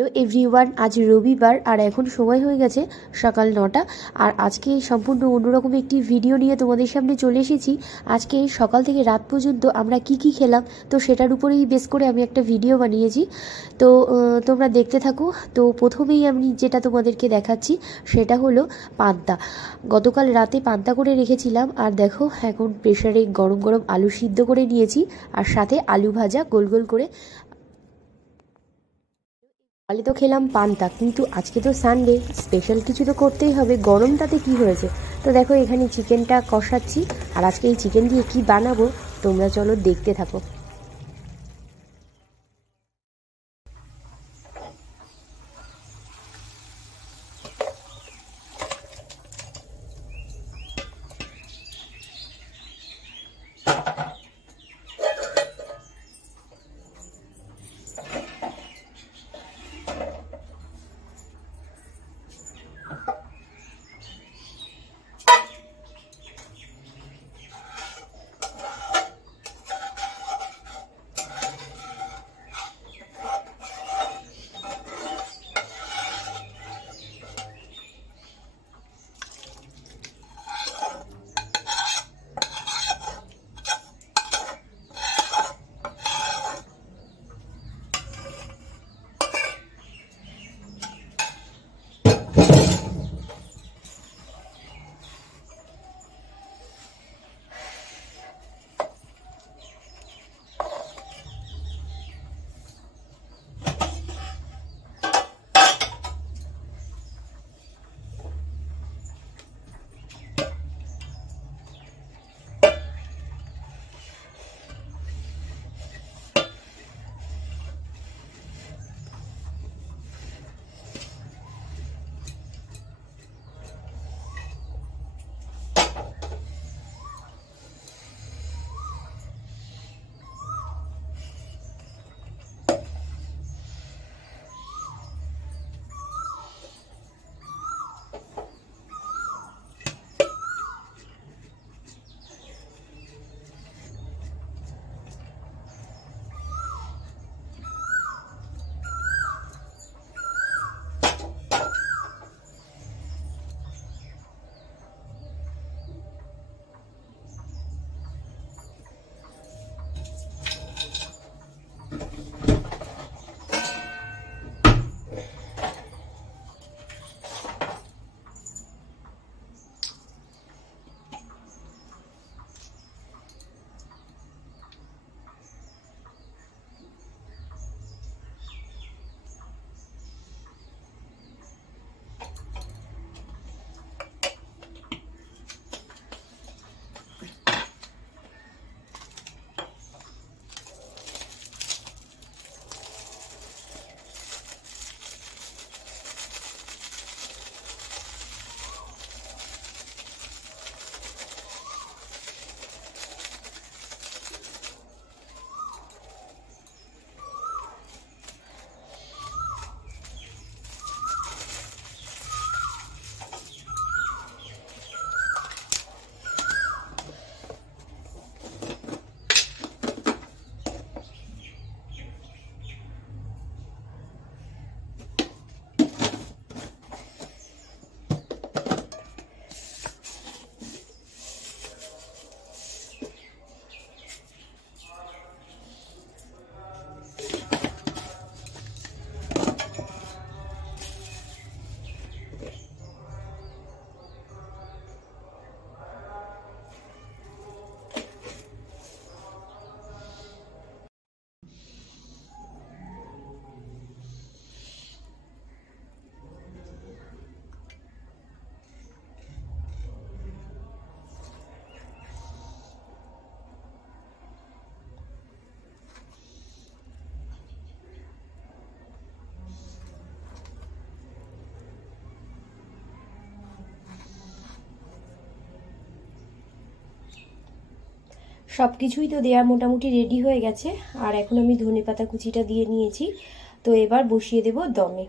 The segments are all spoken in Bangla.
হ্যালো এভরিওয়ান, আজ রবিবার আর এখন সময় হয়ে গেছে সকাল 9টা। আর আজকে সম্পূর্ণ অন্যরকম একটি ভিডিও নিয়ে তোমাদের সামনে চলে এসেছি। আজকে সকাল থেকে রাত পর্যন্ত আমরা কি খেলাম তো সেটার উপরেই বেস করে আমি একটা ভিডিও বানিয়েছি। তো তোমরা দেখতে থাকো। তো প্রথমেই আমি যেটা তোমাদেরকে দেখাচ্ছি সেটা হলো পান্তা। গতকাল রাতে পান্তা করে রেখেছিলাম, আর দেখো এখন প্রেসারে গরম গরম আলু সিদ্ধ করে নিয়েছি, আর সাথে আলু ভাজা গোল গোল করে। কালে তো খেলাম পান্তা, কিন্তু আজকে তো সানডে, স্পেশাল কিছু তো করতেই হবে। গরমটাতে কি হয়েছে, তো দেখো এখানে চিকেনটা কষাচ্ছি। আর আজকে এই চিকেন দিয়ে কি বানাবো তোমরা চলো দেখতে থাকো। সব কিছুই তো দেয়া মোটামুটি রেডি হয়ে গেছে, আর এখন আমি ধনেপাতা কুচিটা দিয়ে নিয়েছি। তো এবার বসিয়ে দেব দমে।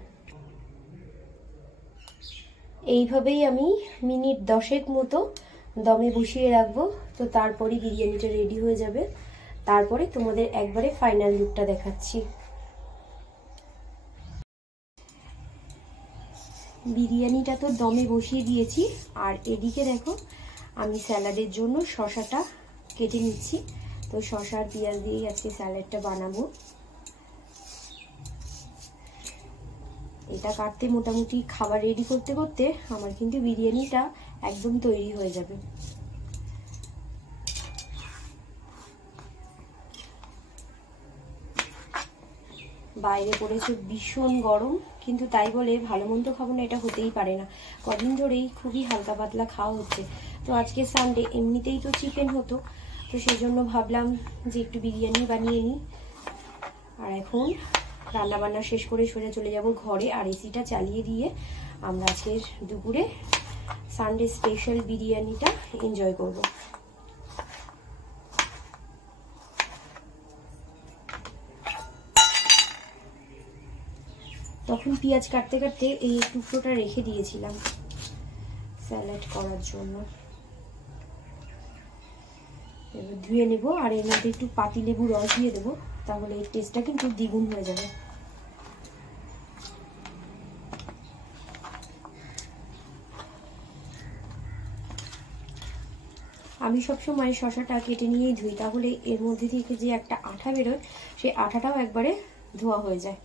এইভাবেই আমি মিনিট 10 মতো দমে বসিয়ে রাখবো। তো তারপরেই বিরিয়ানিটা রেডি হয়ে যাবে। তারপরে তোমাদের একবারে ফাইনাল লুকটা দেখাচ্ছি। বিরিয়ানিটা তো দমে বসিয়ে দিয়েছি, আর এদিকে দেখো আমি স্যালাডের জন্য শসাটা কেটে নিচ্ছি। তো শসা আর পেঁয়াজ দিয়েই আজকে স্যালাডটা বানাবো। এটা কাটতে মোটামুটি খাবার রেডি করতে করতে আমার কিন্তু বিরিয়ানিটা একদম তৈরি হয়ে যাবে। বাইরে পড়েছে ভীষণ গরম, কিন্তু তাই বলে ভালো মন্দ খাবো না এটা হতেই পারে না। কদিন ধরেই খুবই হালকা পাতলা খাওয়া হচ্ছে। তো আজকে সানডে, এমনিতেই তো চিকেন হতো, তো সেই জন্য ভাবলাম যে একটু বিরিয়ানি বানিয়ে নিই। আর এখন রান্না বান্না শেষ করে সোজা চলে যাব ঘরে, আর এসিটা চালিয়ে দিয়ে আমরা আজকের দুপুরে সানডে স্পেশাল বিরিয়ানিটা এনজয় করব। তখন পেঁয়াজ কাটতে কাটতে এই টুকরোটা রেখে দিয়েছিলাম স্যালাড করার জন্য। এবার ধুয়ে নেব, আর এর মধ্যে একটু পাতিলেবু রস দিয়ে দেবো, তাহলে এর টেস্টটা কিন্তু দ্বিগুণ হয়ে যাবে। আমি সবসময় শসাটা কেটে নিয়েই ধুই, তাহলে এর মধ্যে থেকে যে একটা আঠা বেরোয় সেই আঠাটাও একবারে ধোয়া হয়ে যায়।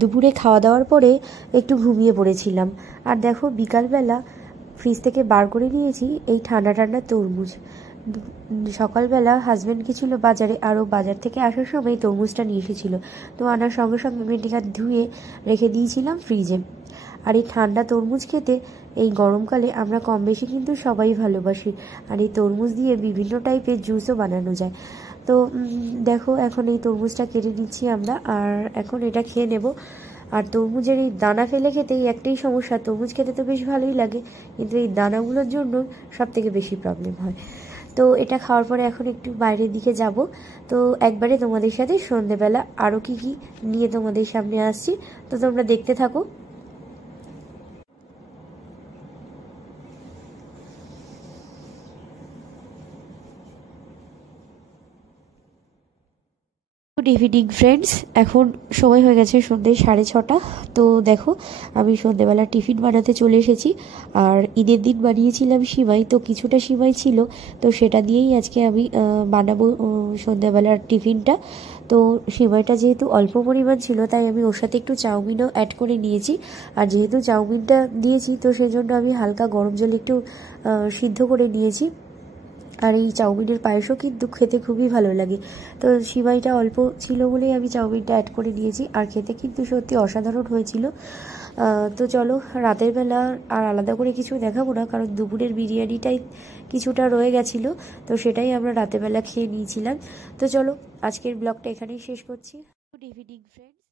দুপুরে খাওয়া দাওয়ার পরে একটু ঘুমিয়ে পড়েছিলাম। আর দেখো বিকালবেলা ফ্রিজ থেকে বার করে নিয়েছি এই ঠান্ডা ঠান্ডা তরমুজ। সকালবেলা হাজব্যান্ড গেছিলো বাজারে, আরও বাজার থেকে আসার সময় তরমুজটা নিয়ে এসেছিলো। তো আনার সঙ্গে সঙ্গে ভেন্ডিকার ধুয়ে রেখে দিয়েছিলাম ফ্রিজে। আর এই ঠান্ডা তরমুজ খেতে এই গরমকালে আমরা কম বেশি কিন্তু সবাই ভালোবাসি। আর এই তরমুজ দিয়ে বিভিন্ন টাইপের জুসও বানানো যায়। তো দেখো এখন এই তরমুজটা কেটে নিচ্ছি আমরা, আর এখন এটা খেয়ে নেব। আর তরমুজের এই দানা ফেলে খেতে এই একটাই সমস্যা, তরমুজ খেতে তো বেশ ভালোই লাগে, কিন্তু এই দানাগুলোর জন্য সব থেকে বেশি প্রবলেম হয়। তো এটা খাওয়ার পরে এখন একটু বাইরের দিকে যাব। তো একবারে তোমাদের সাথে সন্ধেবেলা আরও কি কি নিয়ে তোমাদের সামনে আসছি, তো তোমরা দেখতে থাকো। গুড ইভিনিং ফ্রেন্ডস, এখন সময় হয়ে গেছে সন্ধ্যে 6:30। তো দেখো আমি সন্ধ্যেবেলা টিফিন বানাতে চলে এসেছি। আর ঈদের দিন বানিয়েছিলাম সিমাই, তো কিছুটা সিমাই ছিল, তো সেটা দিয়েই আজকে আমি বানাবো সন্ধ্যেবেলার টিফিনটা। তো সিমাইটা যেহেতু অল্প পরিমাণ ছিল, তাই আমি ওর সাথে একটু চাউমিনও অ্যাড করে নিয়েছি। আর যেহেতু চাউমিনটা দিয়েছি, তো সেজন্য আমি হালকা গরম জলে একটু সিদ্ধ করে নিয়েছি। আর এই চাউমিনের পায়েসও কিন্তু খেতে খুবই ভালো লাগে। তো সিমাইটা অল্প ছিল বলেই আমি চাউমিনটা অ্যাড করে দিয়েছি, আর খেতে কিন্তু সত্যি অসাধারণ হয়েছিল। তো চলো, রাতের বেলা আর আলাদা করে কিছু দেখাবো না, কারণ দুপুরের বিরিয়ানিটাই কিছুটা রয়ে গেছিলো, তো সেটাই আমরা রাতের বেলা খেয়ে নিয়েছিলাম। তো চলো, আজকের ব্লগটা এখানেই শেষ করছি। Good evening friends.